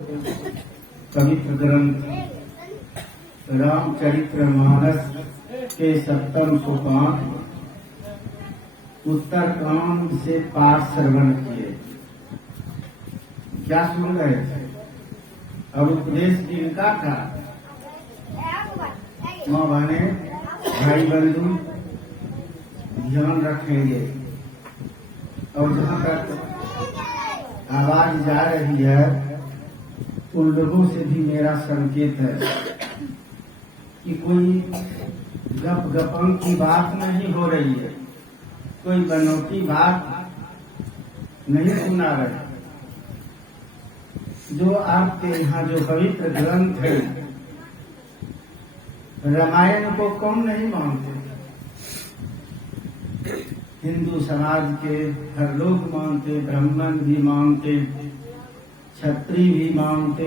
पवित्र ग्रंथ रामचरितमानस के 7वें सोपान उत्तर कांड से पाठ श्रवण किए। क्या सुन रहे थे? और उपदेश किनका था? माँ बहने, भाई बंधु ध्यान रखेंगे। और जहाँ तक आवाज जा रही है उन लोगों से भी मेरा संकेत है कि कोई गपगपन की बात नहीं हो रही है, कोई बनौटी बात नहीं सुना रहे। जो आपके यहाँ जो पवित्र ग्रंथ है, रामायण को कम नहीं मानते। हिंदू समाज के हर लोग मानते, ब्राह्मण भी मानते, क्षत्रिय भी मानते,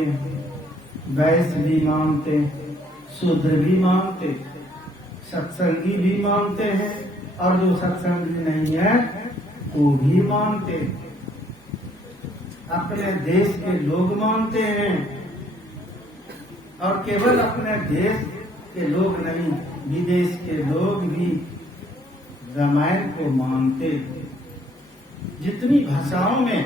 वैश्य भी मानते, शूद्र भी मानते, सत्संगी भी मानते हैं, और जो सत्संगी नहीं है वो भी मानते। अपने देश के लोग मानते हैं, और केवल अपने देश के लोग नहीं, विदेश के लोग भी रामायण को मानते। जितनी भाषाओं में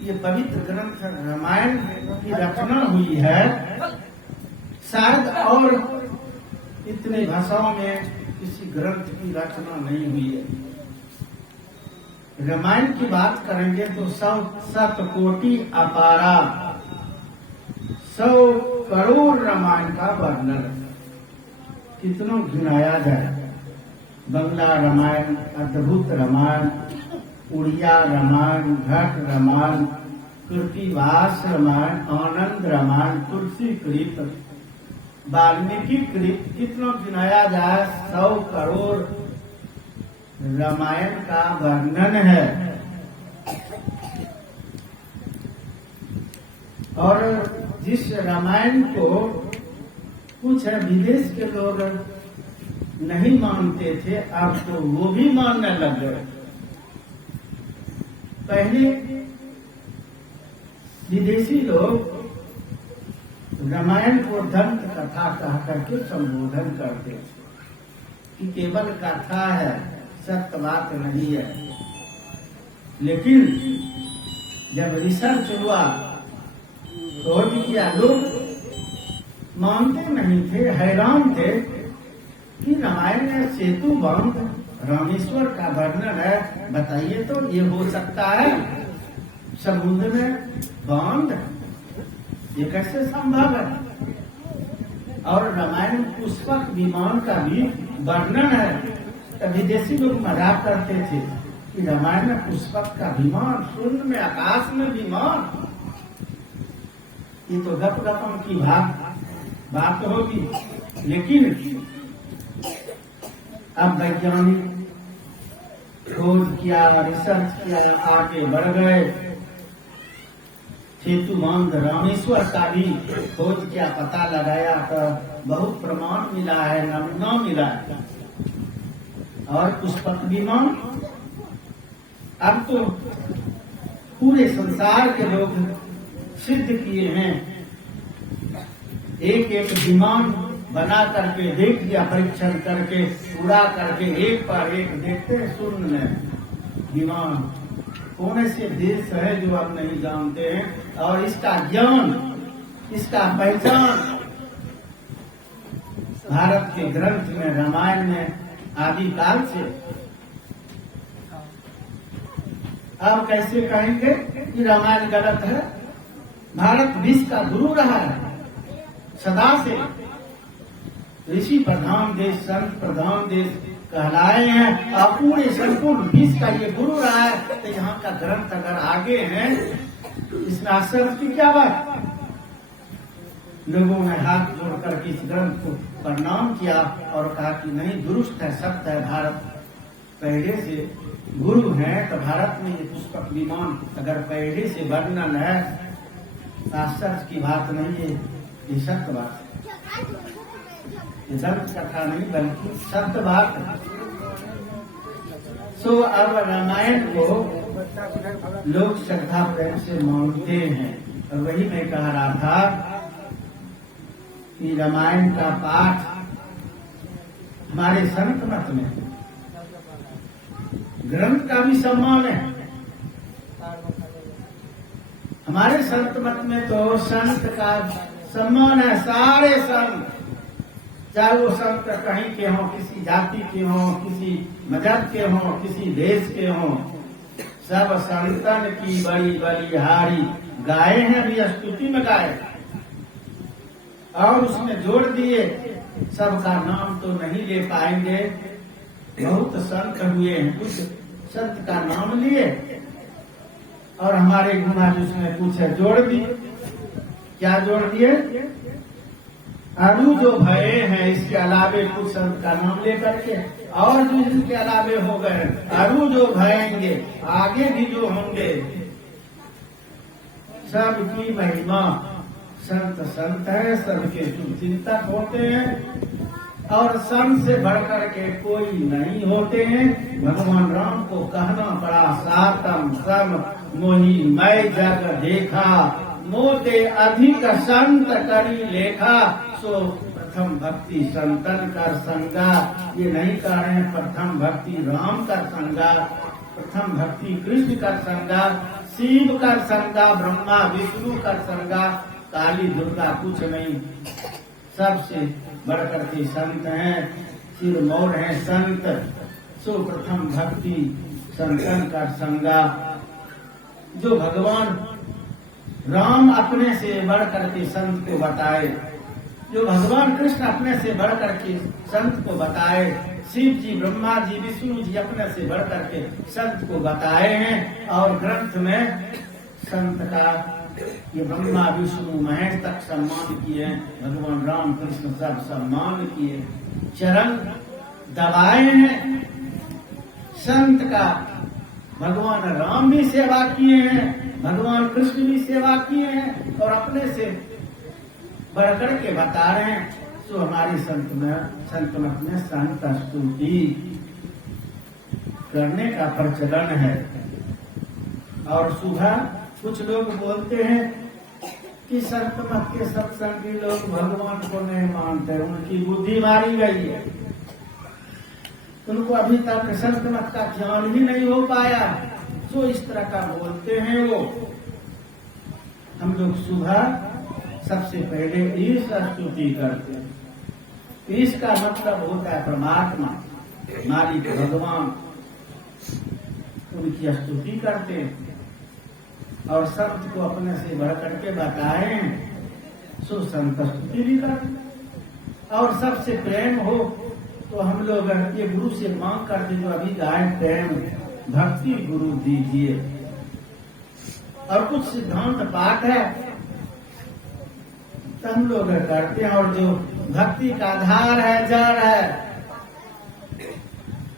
ये पवित्र ग्रंथ रामायण की रचना हुई है, शायद और इतने भाषाओं में किसी ग्रंथ की रचना नहीं हुई है। रामायण की बात करेंगे तो 100 कोटि अपारा, 100 करोड़ रामायण का वर्णन कितनों गिनाया जाए। बंगला रामायण, अद्भुत रामायण, उड़िया रामायण, घट रामायण, कृतिवास रामायण, आनंद रामायण, तुलसी कृत, वाल्मीकि कृत, कितना गिनाया जाए 100 करोड़ रामायण का वर्णन है। और जिस रामायण को कुछ विदेश के लोग नहीं मानते थे, अब तो वो भी मानने लग गए। पहले विदेशी लोग रामायण को दंत कथा कह करके संबोधन करते थे कि केवल कथा है, सत्य बात नहीं है। लेकिन जब रिसर्च हुआ तो किया, लोग मानते नहीं थे, हैरान थे कि रामायण में सेतु बांध रामेश्वर का वर्णन है। बताइए तो ये हो सकता है? समुद्र में बांध, ये कैसे संभव है? और रामायण में पुष्पक विमान का भी वर्णन है। तो विदेशी लोग मजाक करते थे कि रामायण में पुष्पक का विमान, शून्य में आकाश में विमान, ये तो गपगपन की बात होगी। लेकिन अब वैज्ञानिक खोज किया, रिसर्च किया, आगे बढ़ गए। सेतु बांध रामेश्वर का भी खोज किया, पता लगाया तो बहुत प्रमाण मिला है, नमूना मिला है। और पुष्पक विमान, अब तो पूरे संसार के लोग सिद्ध किए हैं। एक एक विमान बना करके देख लिया, परीक्षण करके, पूरा करके, एक पर एक देखते हैं। शून्य में विमान, कौन से देश है जो आप नहीं जानते हैं? और इसका ज्ञान, इसका पहचान भारत के ग्रंथ में, रामायण में आदि काल से। अब कैसे कहेंगे कि रामायण गलत है? भारत विश्व का गुरु रहा है सदा से। ऋषि प्रधान देश, संत प्रधान देश कहलाए हैं, और पूरे संपूर्ण विश्व का ये गुरु रहा है। तो यहाँ का ग्रंथ अगर आगे है, इसमें आश्चर्य की क्या बात? लोगों ने हाथ जोड़कर इस ग्रंथ को प्रणाम किया और कहा कि नहीं, दुरुस्त है, सत्य है। भारत पहले से गुरु है, तो भारत में ये पुष्पक विमान अगर पहले से वर्णन है, आश्चर्य की बात नहीं है, ये सत्य बात है। ये दंत कथा नहीं बल्कि सत्य बात है। सो अब रामायण को लोग श्रद्धा प्रेम से मानते हैं। और वही मैं कह रहा था कि रामायण का पाठ हमारे संत मत में ग्रंथ का भी सम्मान है। हमारे संत मत में तो संत का सम्मान है। सारे संत, चाहे वो संत कहीं के हों, किसी जाति के हों, किसी मजहब के हों, किसी देश के हों, सब संतन की बड़ी बलिहारी गाए हैं। अभी स्तुति में गाए और उसमें जोड़ दिए। सबका नाम तो नहीं ले पाएंगे, बहुत संत हुए हैं, कुछ संत का नाम लिए और हमारे गुना उसमें कुछ जोड़ दिए। क्या जोड़ दिए? अरु जो भये हैं, इसके अलावे कुछ संत का नाम लेकर के और जो इसके अलावे हो गए, अरु जो भयेंगे, आगे भी जो होंगे, सबकी महिमा। संत संत है, सबके चिंतक होते हैं और संत से बढ़कर के कोई नहीं होते हैं। भगवान राम को कहना पड़ा, सातम सम मोहि मैं जग देखा, मोते अधिक संत करी लेखा, सो प्रथम भक्ति संतन कर संगा। ये नहीं कह रहे हैं प्रथम भक्ति राम कर संगा, प्रथम भक्ति कृष्ण कर संगा, शिव कर संगा, ब्रह्मा विष्णु कर संगा, काली दुर्गा कुछ नहीं, सबसे बढ़कर के संत हैं, सिरमौर हैं संत। सो प्रथम भक्ति संतन का संगा। जो भगवान राम अपने से बढ़कर के संत को बताए, जो भगवान कृष्ण अपने से बढ़कर के संत को बताए, शिव जी, ब्रह्मा जी, विष्णु जी अपने से बढ़कर के संत को बताए हैं। और ग्रंथ में संत का ये ब्रह्मा विष्णु महेश तक सम्मान किए, भगवान राम कृष्ण सब सम्मान किए, चरण दबाए हैं संत का। भगवान राम भी सेवा किए हैं, भगवान कृष्ण भी सेवा किए हैं और अपने से बढ़कर के बता रहे हैं। तो हमारी संत मत में संत स्तुति करने का प्रचलन है। और सुबह कुछ लोग बोलते हैं कि संत मत के सत्संगी लोग भगवान को नहीं मानते, उनकी बुद्धि मारी गई है, उनको अभी तक संत मत का ज्ञान ही नहीं हो पाया। जो इस तरह का बोलते हैं वो, हम लोग सुबह सबसे पहले ईश स्तुति करते हैं। ईश का मतलब होता है परमात्मा, मालिक भगवान, उनकी स्तुति करते हैं और संत को अपने से बढ़ करके बताए, सो संत स्तुति भी करते। और सबसे प्रेम हो तो हम लोग ये गुरु से मांग करते, जो अभी गाय प्रेम भक्ति गुरु दीजिए। और कुछ सिद्धांत पाठ है तो हम लोग करते हैं। और जो भक्ति का आधार है, जड़ है,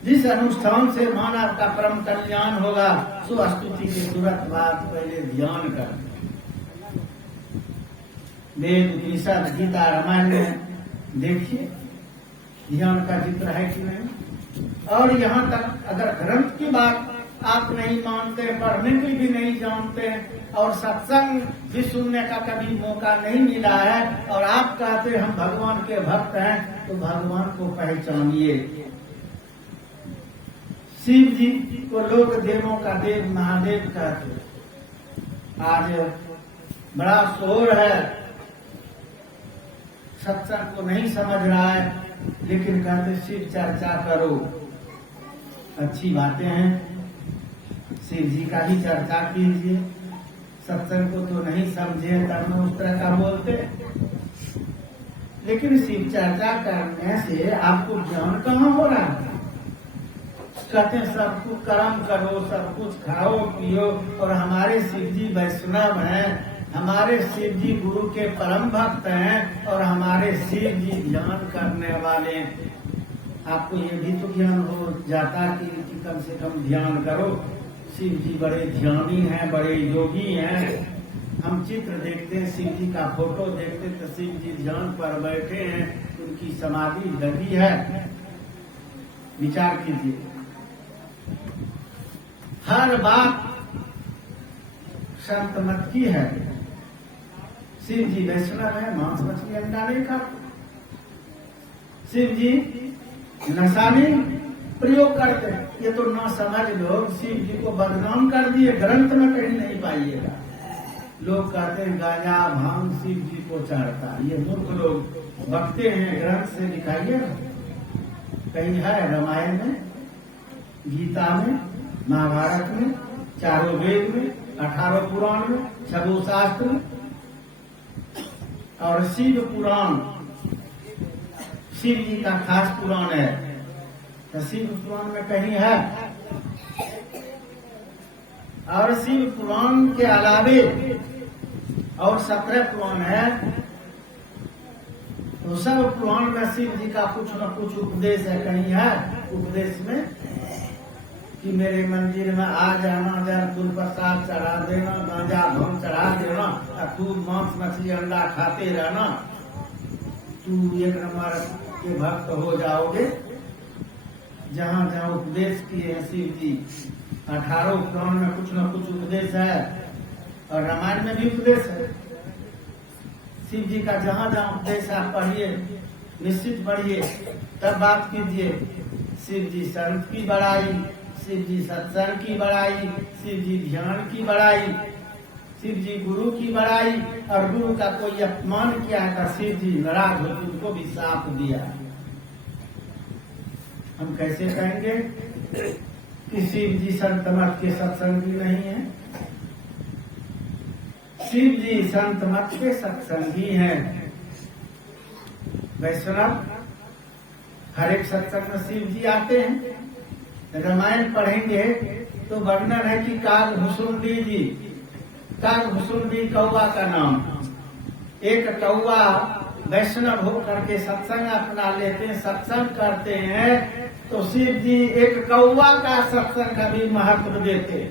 जिस अनुष्ठान से मानव का परम कल्याण होगा, सो स्तुति के तुरंत बाद पहले ध्यान कर। वेद उपनिषद गीता रामायण में देखिए ध्यान का जिक्र है कि नहीं। और यहाँ तक अगर ग्रंथ की बात आप नहीं मानते, पढ़ने की भी नहीं जानते और सत्संग भी सुनने का कभी मौका नहीं मिला है और आप कहते हम भगवान के भक्त हैं, तो भगवान को पहचानिए। शिव जी को लोग देवों का देव महादेव कहते। आज बड़ा शोर है, सत्संग को नहीं समझ रहा है, लेकिन कहते शिव चर्चा करो। अच्छी बातें हैं, शिव जी का ही चर्चा कीजिए। सत्संग को तो नहीं समझे तब उस तरह का बोलते, लेकिन शिव चर्चा करने से आपको ज्ञान कहाँ हो रहा है? कहते हैं सब कुछ कर्म करो, सब कुछ खाओ पियो। और हमारे शिव जी वैष्णव हैं, हमारे शिव जी गुरु के परम भक्त हैं और हमारे शिव जी ध्यान करने वाले हैं। आपको ये भी तो ज्ञान हो जाता कि कम से कम ध्यान करो। शिव जी बड़े ध्यानी हैं, बड़े योगी हैं। हम चित्र देखते हैं, शिव जी का फोटो देखते तो शिव जी ध्यान पर बैठे हैं, उनकी समाधि लगी है। विचार कीजिए, हर बात संत मत की है। शिव जी वैष्णव है, मांस मछली अंडा नहीं खाते। शिव जी नशा नहीं प्रयोग करते। ये तो न समझ लोग शिव जी को बदनाम कर दिए, ग्रंथ में कहीं नहीं पाइएगा। लोग कहते हैं गांजा भांग शिव जी को चढ़ता, ये मूर्ख लोग बकते हैं। ग्रंथ से दिखाइए, कहीं है रामायण में, गीता में, महाभारत में, चारों वेद में, 18 पुराण में, 6 शास्त्र में और शिव पुराण शिव जी का खास पुराण है। तो शिव पुराण में कहीं है। और शिव पुराण के अलावे और 17 पुराण है। तो सब पुराण में शिव जी का कुछ न कुछ उपदेश है। कहीं है उपदेश में कि मेरे मंदिर में आ जाना, जल फूल प्रसाद चढ़ा देना, गांजा भांग चढ़ा देना, खूब मांस मछली अंडा खाते रहना, तू एक नंबर के भक्त हो जाओगे। जहाँ जहाँ उपदेश किए हैं शिव जी, 18 पुराण में कुछ न कुछ उपदेश है और रामायण में भी उपदेश है। शिव जी का जहाँ जहाँ उपदेश आप पढ़िए, निश्चित पढ़िए, तब बात कीजिए। शिव जी संत की बड़ाई, शिव जी सत्संग की बड़ाई, शिव जी ध्यान की बड़ाई, शिव जी गुरु की बड़ाई। और गुरु का कोई अपमान किया है तो शिव जी नाराज हो उनको भी साथ दिया। हम कैसे कहेंगे कि शिव जी संत मत के सत्संगी नहीं है? शिव जी संत मत के सत्संगी हैं। वैष्णव हर एक सत्संग में शिव जी आते हैं। रामायण पढ़ेंगे तो वर्णन है कि काग भुसुंडी जी, काग भुसुंडी कौवा का नाम। एक कौवा वैष्णव होकर के सत्संग अपना लेते हैं, सत्संग करते हैं, तो शिव जी एक कौवा का सत्संग का भी महत्व देते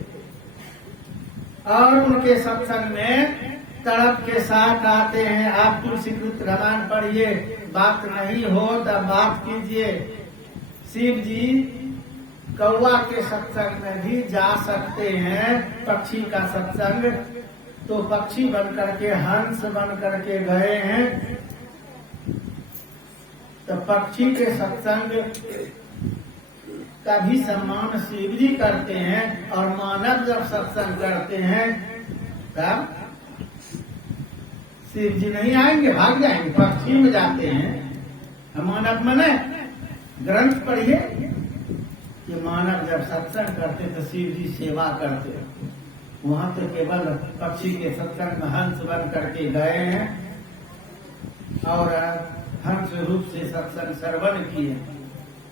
और उनके सत्संग में तड़प के साथ आते हैं। आप तुलसीकृत रामायण पढ़िए, बात नहीं हो तो बात कीजिए। शिव जी कौवा के सत्संग में भी जा सकते हैं। पक्षी का सत्संग तो पक्षी बन करके, हंस बन करके गए हैं। तो पक्षी के सत्संग का भी सम्मान शिव जी करते हैं। और मानव जब सत्संग करते हैं तब शिव जी नहीं आएंगे, भाग जाएंगे, पक्षी में जाते हैं। मानव मने ग्रंथ पढ़िए कि मानव जब सत्संग करते तो शिव जी सेवा करते। वहां तो केवल पक्षी के सत्संग में हंस बन करके गए हैं और हंस रूप से सत्संग श्रवण किए।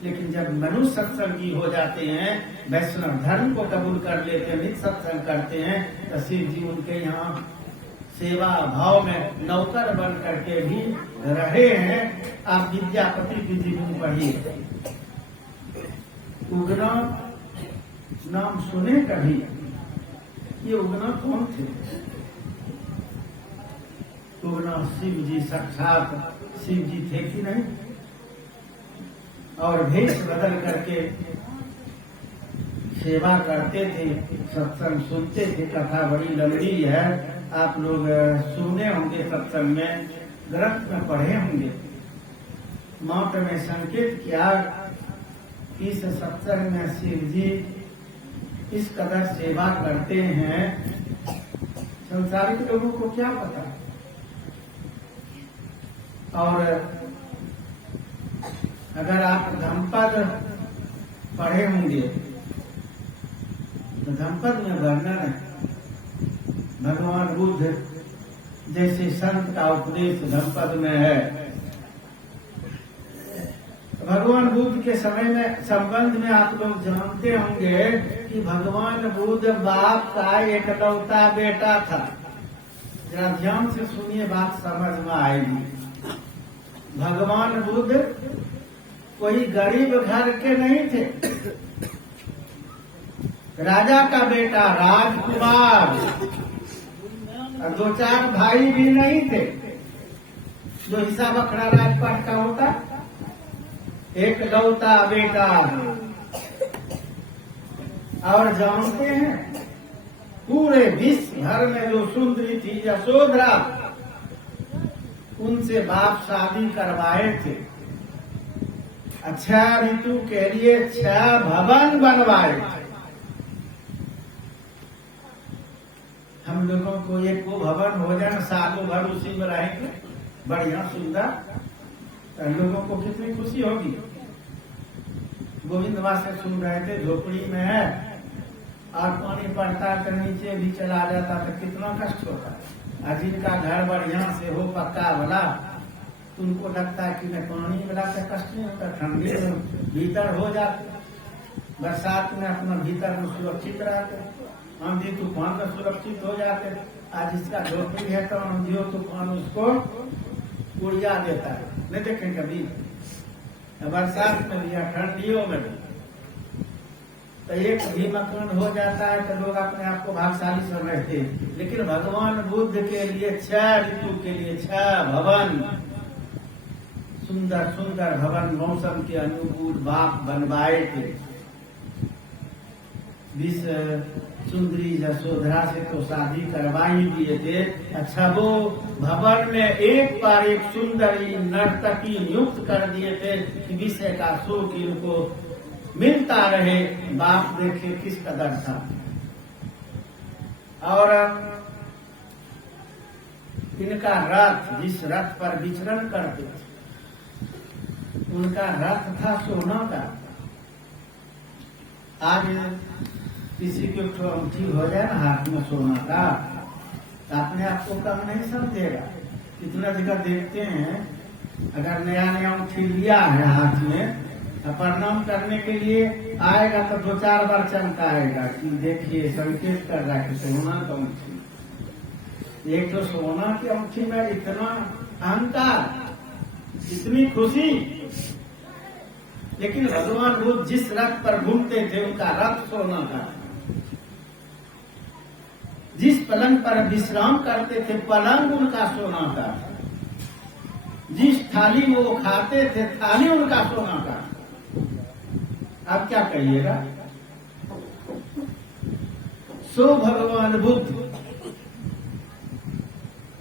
लेकिन जब मनुष्य सत्संगी हो जाते हैं, वैष्णव धर्म को कबूल कर लेते हैं, नित्य सत्संग करते हैं, तो शिव जी उनके यहाँ सेवा भाव में नौकर बन करके भी रहे हैं। आप विद्यापति की जीवनी पढ़िए। उगना नाम सुने कभी? ये उगना कौन थे? उगना शिव जी, साक्षात शिव जी थे कि नहीं? और भेष बदल करके सेवा करते थे, सत्संग सुनते थे। कथा बड़ी लंबी है, आप लोग सुने होंगे, सत्संग में ग्रंथ में पढ़े होंगे। मौत में संकेत किया इस सत्संग में शिव जी इस कदर सेवा करते हैं, संसारिक लोगों को क्या पता। और अगर आप धम्पद पढ़े होंगे तो धम्पद में वर्णन है भगवान बुद्ध जैसे संत का उपदेश धम्पद में है। भगवान बुद्ध के समय में संबंध में आप लोग जानते होंगे कि भगवान बुद्ध बाप का एकलौता बेटा था। जरा ध्यान से सुनिए, बात समझ में आएगी। भगवान बुद्ध कोई गरीब घर के नहीं थे, राजा का बेटा, राजकुमार। और 2-4 भाई भी नहीं थे, जो हिसाब अखड़ा राजपाट का होता। एक लौता बेटा। और जानते हैं पूरे विश्व भर में जो सुंदरी थी यशोधरा, उनसे बाप शादी करवाए थे। 6 ऋतु के लिए 6 भवन बनवाए थे। हम लोगों को एक को भवन हो जाए, सालों भर उसी में रहेंगे, बढ़िया सुंदर, तो लोगों को कितनी खुशी होगी। गोविंद वहां से सुन रहे थे, झोपड़ी में है और पानी पड़ता तो नीचे भी चला जाता तो कितना कष्ट होता है। और जिनका घर बढ़िया से हो पक्का वाला, उनको लगता है कि मैं पानी वाला का कष्ट नहीं होता, ठंडी में भीतर हो जाते, बरसात में अपना भीतर में सुरक्षित रहते, आंधी तूफान में सुरक्षित हो जाते। आज इसका झोपड़ी है तो आंधियों तूफान उसको उड़िया देता है, नहीं देखें कभी, बरसात में भी या ठंडियों में भी। तो एक भी मकान हो जाता है तो लोग अपने आप को भाग्यशाली समझते हैं। लेकिन भगवान बुद्ध के लिए 6 ऋतु के लिए 6 भवन, सुंदर सुंदर भवन मौसम के अनुकूल बाप बनवाए थे। सुंदरी यशोधरा से तो शादी करवाई दिए थे। अच्छा, वो भवन में एक पर एक सुंदरी नर्तकी नियुक्त कर दिए थे कि विषय का सुख इनको मिलता रहे। बाप देखिए किस कदर था। और इनका रथ, जिस रथ पर विचरण करते थे, उनका रथ था सोना का। आज किसी को अंगूठी हो जाए ना हाथ में सोना का, तो अपने आप को कम नहीं समझेगा। कितना जगह देखते हैं, अगर नया नया अंगूठी लिया है हाथ में, प्रणाम करने के लिए आएगा तो 2-4 बार चमकाएगा कि देखिए संकेत कर रहा है कि सोना का अंगूठी। एक तो सोना की अंगूठी में इतना अहंकार, इतनी खुशी। लेकिन भगवान बुद्ध जिस रथ पर घूमते थे उनका रथ सोना का। जिस पलंग पर विश्राम करते थे पलंग उनका सोना का। जिस थाली में वो खाते थे थाली उनका सोना का। आप क्या कहिएगा? सो भगवान बुद्ध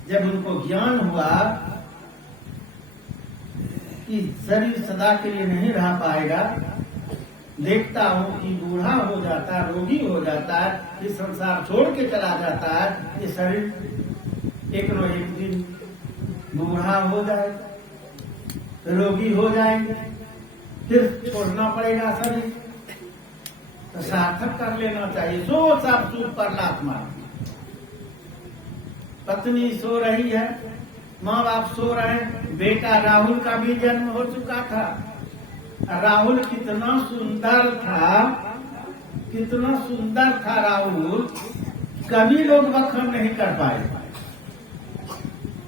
जब उनको ज्ञान हुआ कि शरीर सदा के लिए नहीं रह पाएगा, देखता हूं कि बूढ़ा हो जाता है, रोगी हो जाता है, ये संसार छोड़ के चला जाता है, ये शरीर एक न एक दिन बूढ़ा हो जाएगा, रोगी हो जाएंगे, फिर छोड़ना पड़ेगा शरीर। तो सार्थक कर लेना चाहिए। सो सब सुख पर लात मार। पत्नी सो रही है, माँ बाप सो रहे हैं। बेटा राहुल का भी जन्म हो चुका था। राहुल कितना सुंदर था, कितना सुंदर था राहुल, कभी लोग बखान नहीं कर पाए।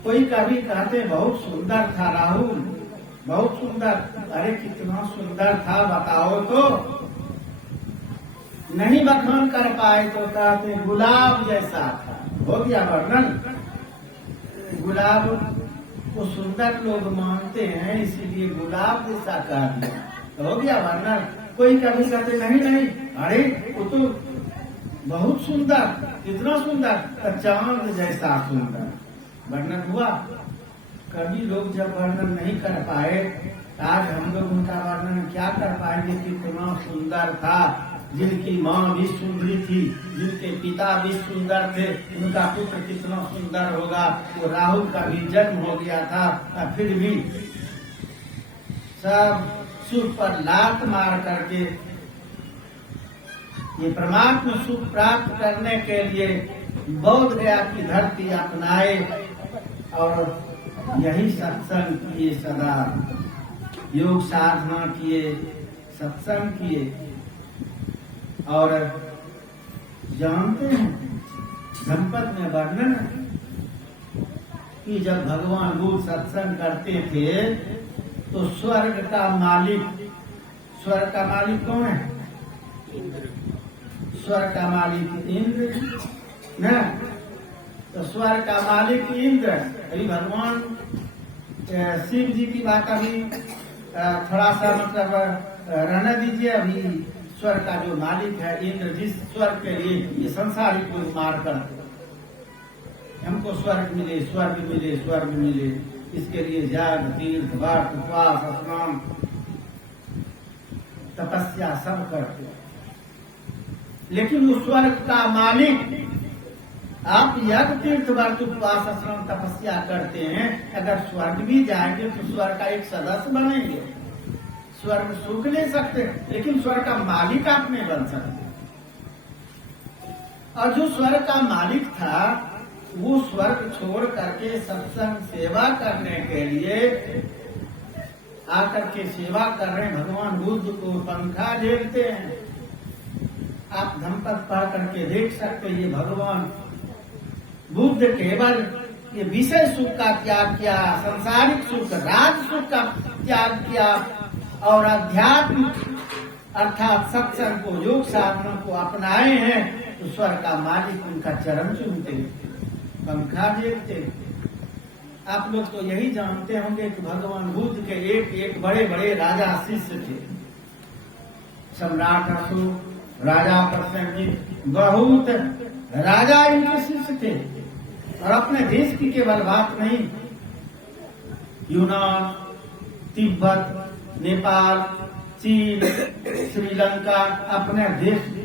कोई कभी कहते बहुत सुंदर था राहुल, बहुत सुंदर। अरे कितना सुंदर था बताओ तो। नहीं बखान कर पाए तो कहते गुलाब जैसा था। हो गया वर्णन। गुलाब को सुंदर लोग मानते हैं, इसीलिए गुलाब जैसा कह दिया। हो गया वर्णन। कोई कभी कहते नहीं नहीं, अरे वो तो बहुत सुंदर, इतना सुंदर, चांद जैसा सुंदर। वर्णन हुआ। कभी लोग जब वर्णन नहीं कर पाए, आज हम लोग उनका वर्णन क्या कर पाएंगे? कितना सुंदर था। जिनकी माँ भी सुंदरी थी, जिनके पिता भी सुंदर थे, उनका पुत्र कितना सुंदर होगा। वो राहुल का भी जन्म हो गया था, और फिर भी सब सुख पर लात मार करके ये परमात्मा सुख प्राप्त करने के लिए बौद्ध गया की धरती अपनाए और यही सत्संग किए, सदा योग साधना किए, सत्संग किए। और जानते हैं धम्पद में वर्णन कि जब भगवान बुद्ध सत्संग करते थे तो स्वर्ग का मालिक कौन है? स्वर्ग का मालिक इंद्र न। तो स्वर्ग का मालिक इंद्र। अभी भगवान शिव जी की बात अभी थोड़ा सा मतलब रहने दीजिए। अभी स्वर्ग का जो मालिक है इंद्र, जिस स्वर्ग के लिए ये संसारिक लोग मार करते, हमको स्वर्ग मिले, स्वर्ग मिले, स्वर्ग मिले, इसके लिए याग, तीर्थ, व्रत, उपवास, स्नान, तपस्या सब करते। लेकिन उस स्वर्ग का मालिक, आप यज्ञ, तीर्थ, व्रत, उपवास, स्नान, तपस्या करते हैं, अगर स्वर्ग भी जाएंगे तो स्वर्ग का एक सदस्य बनेंगे, स्वर्ग सुख ले सकते, लेकिन स्वर्ग का मालिक आप नहीं बन सकते। और जो स्वर्ग का मालिक था वो स्वर्ग छोड़ करके सत्संग सेवा करने के लिए आकर के सेवा कर रहे हैं। भगवान बुद्ध को पंखा झेलते हैं। आप धम्मपद पढ़ करके देख सकते हैं, ये भगवान बुद्ध केवल ये विषय सुख का त्याग किया, सांसारिक सुख, राज सुख का त्याग किया और अध्यात्म अर्थात सत्संग को, योग साधना को अपनाए हैं, तो स्वर्ग का मालिक उनका चरण चूमते, पंखा देखते। आप लोग तो यही जानते होंगे कि भगवान बुद्ध के एक एक बड़े बड़े राजा शिष्य थे। सम्राट अशोक, राजा प्रसेनजित, बहुत राजा इनके शिष्य थे। और अपने देश की केवल बात नहीं, यूनान, तिब्बत, नेपाल, चीन, श्रीलंका, अपने देश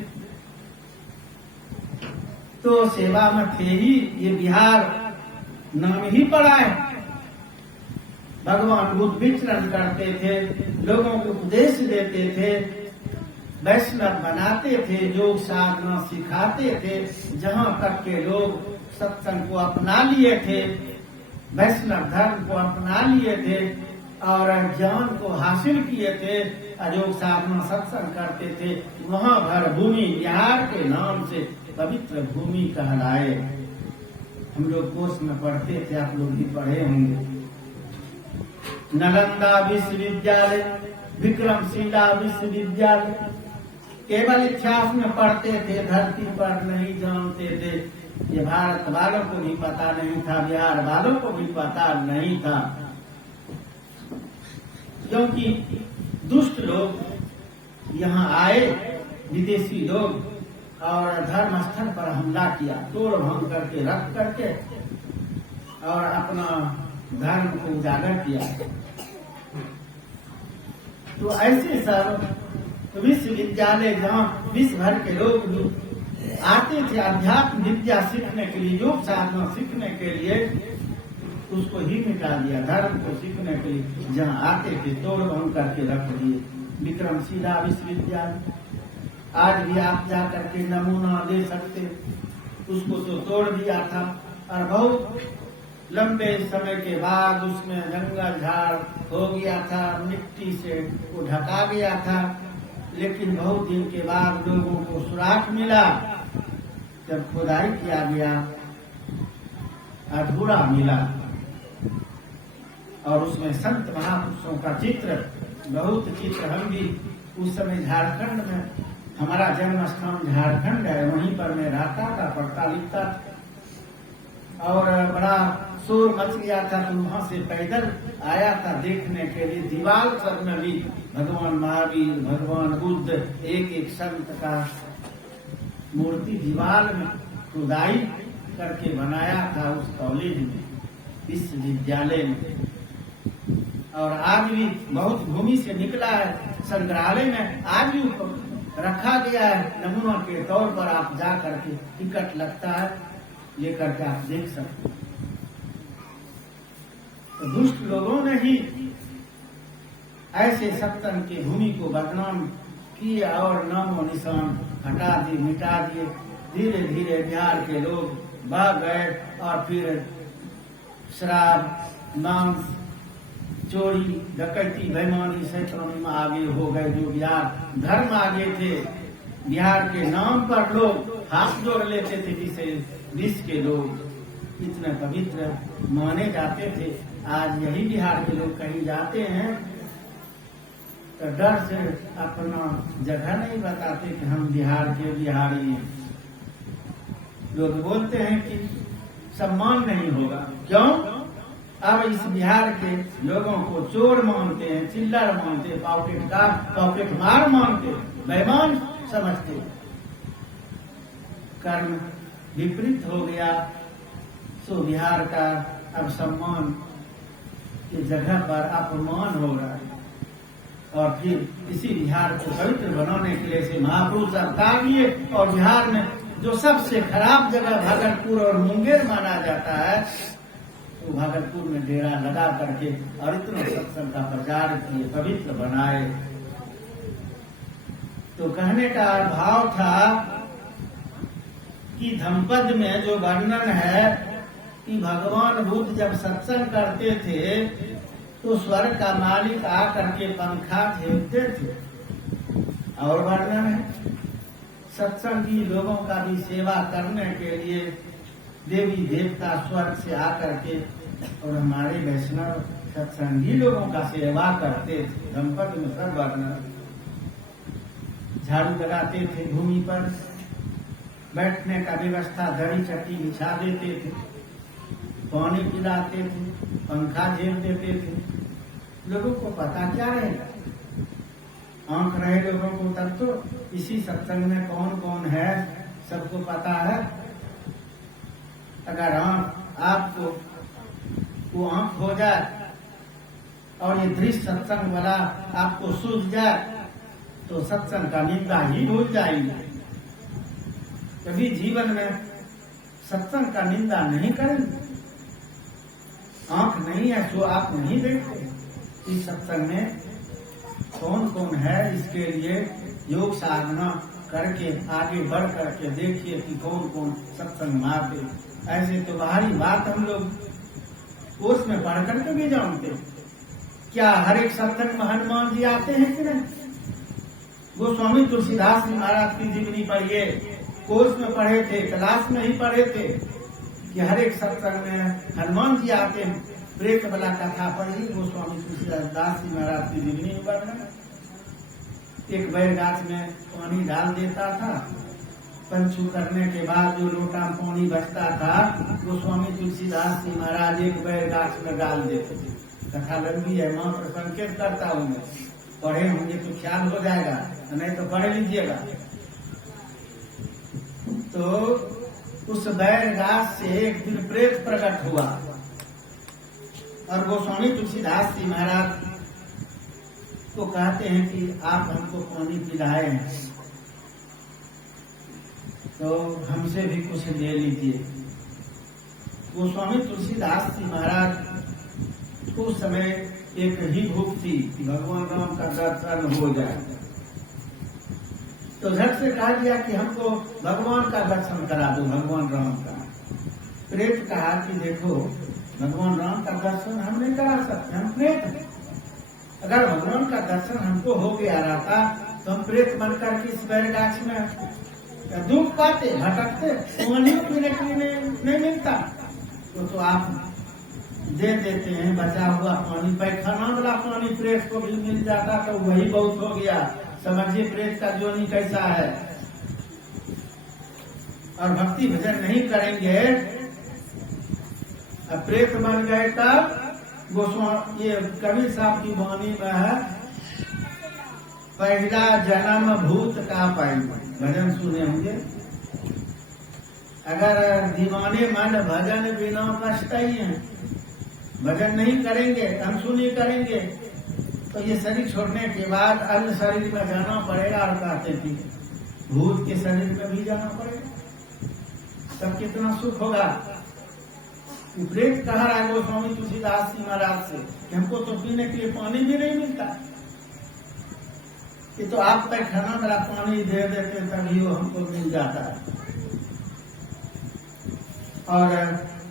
तो सेवा में थे ही। ये बिहार नाम ही पड़ा है। भगवान बुद्ध विचरण करते थे, लोगों को उपदेश देते थे, वैष्णव बनाते थे, योग साधना सिखाते थे। जहाँ तक के लोग सत्संग को अपना लिए थे, वैष्णव धर्म को अपना लिए थे और ज्ञान को हासिल किए थे, योग साधना सत्संग करते थे, वहाँ भर भूमि बिहार के नाम से पवित्र भूमि कहलाए। हम लोग कोर्स में पढ़ते थे, आप लोग भी पढ़े होंगे। नालंदा विश्वविद्यालय, विक्रमशिला विश्वविद्यालय, केवल इतिहास में पढ़ते थे, धरती पर नहीं जानते थे। ये भारत वालों को भी पता नहीं था, बिहार वालों को भी पता नहीं था, क्योंकि दुष्ट लोग यहाँ आए, विदेशी लोग, और धर्म स्थल पर हमला किया, तोड़ भंग करके, रख करके, और अपना धर्म को उजागर किया। तो ऐसे सब विश्वविद्यालय जहाँ विश्व भर के लोग भी आते थे अध्यात्म विद्या सीखने के लिए, योग साधना सीखने के लिए, उसको ही मिटा दिया। धर्म को सीखने के लिए जहाँ आते थे तोड़ भंग करके रख दिए। विक्रमशिला विश्वविद्यालय आज भी आप जा करके नमूना दे सकते, उसको तो तोड़ दिया था। और बहुत लंबे समय के बाद उसमें जंगल झाड़ हो गया था, मिट्टी से वो ढका गया था। लेकिन बहुत दिन के बाद लोगों को सुराग मिला, जब खुदाई किया गया अधूरा मिला, और उसमें संत महापुरुषों का चित्र, बहुत चित्र। हम भी उस समय झारखंड में, हमारा जन्म स्थान झारखंड है, वहीं पर मैं रहता था, पढ़ता लिखता था। और बड़ा शोर मच गया था, तो वहां से पैदल आया था देखने के लिए। दीवार सब में भी भगवान महावीर, भगवान बुद्ध, एक एक संत का मूर्ति दीवार में खुदाई करके बनाया था उस कॉलेज में, विश्वविद्यालय में। और आज भी बहुत भूमि से निकला है, संग्रहालय में आज भी रखा गया है नमूना के तौर पर। आप जा करके टिकट लगता है, लेकर के आप देख सकते हैं। तो दुष्ट लोगों ने ही ऐसे सत्संग की भूमि को बदनाम किया और नामो निशान हटा दिए, मिटा दिए। धीरे धीरे बिहार के लोग भाग गए और फिर शराब, मांस, चोरी, डकैती, बेईमानी, सैकड़ों में आगे हो गए। जो बिहार धर्म आगे थे, बिहार के नाम पर लोग हाथ जोड़ लेते थे, जिसे विश्व के लोग इतने पवित्र माने जाते थे। आज यही बिहार के लोग कहीं जाते हैं तो डर से अपना जगह नहीं बताते कि हम बिहार के बिहारी हैं। लोग बोलते हैं कि सम्मान नहीं होगा। क्यों? अब इस बिहार के लोगों को चोर मानते हैं, चिल्लर मानते हैं, पॉकेट मार मानते हैं। बेईमान समझते। कर्म विपरीत हो गया तो विहार का अब सम्मान की जगह पर अपमान हो रहा है। और फिर इसी विहार को पवित्र बनाने के लिए से महापुरुष अवतार लिए और बिहार में जो सबसे खराब जगह भागलपुर और मुंगेर माना जाता है, तो भागलपुर में डेरा लगा करके और इतना सत्संग का प्रचार किए, पवित्र बनाए। तो कहने का भाव था कि धम्पद में जो वर्णन है कि भगवान बुद्ध जब सत्संग करते थे तो स्वर्ग का मालिक आकर के पंखा झेलते थे। और वर्णन है सत्संगी लोगों का भी सेवा करने के लिए देवी देवता स्वर्ग से आकर के और हमारे वैष्णव सत्संगी लोगों का सेवा करते थे। धम्पद में सब वर्णन। झाड़ू लगाते थे, भूमि पर बैठने का व्यवस्था दरी चट्टी बिछा देते थे, पानी पिलाते थे, पंखा झेल देते थे। लोगों को पता क्या रहेगा? आंख रहे लोगों को तब तो इसी सत्संग में कौन कौन है सबको पता है। अगर आपको वो आंख हो जाए और ये दृश्य सत्संग वाला आपको सूझ जाए तो सत्संग का निंदा ही भूल जाएंगे। कभी जीवन में सत्संग का निंदा नहीं करेंगे। आंख नहीं है तो आप नहीं देखते इस सत्संग में कौन कौन है। इसके लिए योग साधना करके आगे बढ़ करके देखिए कि कौन कौन सत्संग मारते। ऐसे तो बाहरी बात हम लोग कोर्स में पढ़ करके भी जानते। क्या हर एक सत्संग में हनुमान जी आते हैं कि नहीं? गोस्वामी तुलसीदास जी महाराज की जीवनी पढ़िए, कोर्स में पढ़े थे, क्लास में ही पढ़े थे कि हर एक सत्संग में हनुमान जी आते हैं। प्रेत वाला कथा पढ़ी गोस्वामी तुलसीदास जी महाराज की जीवनी वर्णन। एक बैर गाछ में पानी डाल देता था, पंचू करने के बाद जो लोटा में पानी बचता था गोस्वामी तुलसीदास जी महाराज एक बैर गाछ में डाल देते थे। कथा लंबी है, मात्र संकेत करता हूँ मैं, पढ़े होंगे तो ख्याल हो जाएगा, नहीं तो पढ़ लीजिएगा। तो उस बैर गाछ से एक दिन प्रेत प्रकट हुआ और गोस्वामी तुलसीदास जी महाराज को कहते हैं कि आप हमको पानी पिलाए हैं तो हमसे भी कुछ ले लीजिए। गोस्वामी तुलसीदास जी महाराज उस समय एक ही भूख थी कि भगवान राम का दर्शन हो जाए। तो झट से कहा दिया कि हमको भगवान का दर्शन करा दो, भगवान राम का। प्रेत कहा कि देखो भगवान राम का दर्शन हम नहीं करा सकते, हम प्रेत हैं। अगर भगवान का दर्शन हमको हो गया रहता तो हम प्रेत बनकर के इस बैर गाछ में दुख पाते, भटकते, पानी पीने के लिए नहीं मिलता। तो आप दे देते हैं बचा हुआ पानी, पैखाना वाला पानी प्रेत को भी मिल जाता तो वही बहुत हो गया। समझिए प्रेत का जोनी कैसा है। और भक्ति भजन नहीं करेंगे, अब प्रेत बन गए तब गोस्वामी ये कबीर साहब की वाणी में है, पहला जन्म भूत का पाई। भजन सुने होंगे। अगर दीवाने मन भजन बिना पछताई है, भजन नहीं करेंगे, अनसुनी करेंगे तो ये शरीर छोड़ने के बाद अन्य शरीर में जाना पड़ेगा। और कहते थे भूत के शरीर में भी जाना पड़ेगा, तब कितना सुख होगा। प्रेत कह रहा है गोस्वामी तुलसीदास जी महाराज से कि हमको तो पीने के लिए पानी भी नहीं मिलता, ये तो आप पैखाना मेरा पानी दे देते तभी वो हमको मिल जाता है। और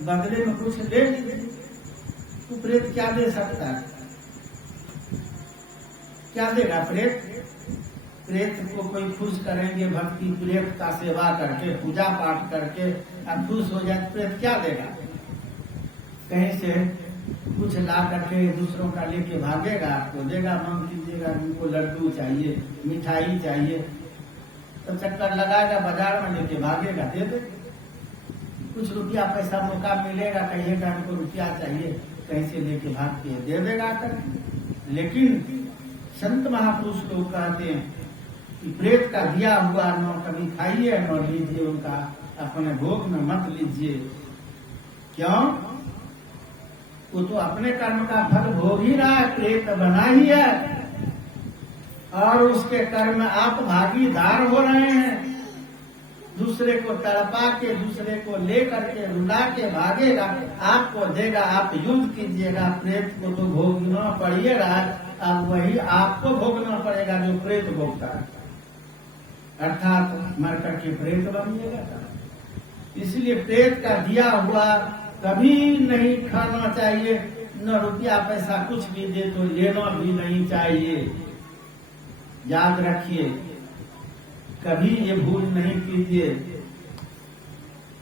बदले में कुछ ले लीजिए, तो प्रेत क्या दे सकता है? क्या देगा प्रेत? प्रेत को कोई खुश करेंगे भक्ति प्रेत का सेवा करके, पूजा पाठ करके अब खुश हो जाए, प्रेत क्या देगा? कहीं से कुछ ला करके दूसरों का लेके भागेगा, आपको देगा, मांग कीजिएगा उनको लड्डू चाहिए, मिठाई चाहिए, तो चक्कर लगाएगा, बाजार में लेके भागेगा, दे दे। कुछ रुपया पैसा मौका मिलेगा, कहिएगा हमको रुपया चाहिए, कहीं से लेके भाग के दे देगा कर। लेकिन संत महापुरुष लोग कहते हैं कि प्रेत का दिया हुआ न कभी खाइए न लीजिए, उनका अपने भोग में मत लीजिए। क्यों? वो तो अपने कर्म का फल भोग ही रहा है, प्रेत बना ही है, और उसके कर्म में आप भागीदार हो रहे हैं। दूसरे को तड़पा के, दूसरे को लेकर के रुला के भागेगा, आपको देगा, आप युद्ध कीजिएगा, प्रेत को तो भोगना पड़िएगा, अब वही आपको भोगना पड़ेगा जो प्रेत भोगता है, अर्थात मर करके प्रेत बनिएगा। इसलिए प्रेत का दिया हुआ कभी नहीं खाना चाहिए, न रुपया पैसा कुछ भी दे तो लेना भी नहीं चाहिए। याद रखिए, कभी ये भूल नहीं कीजिए।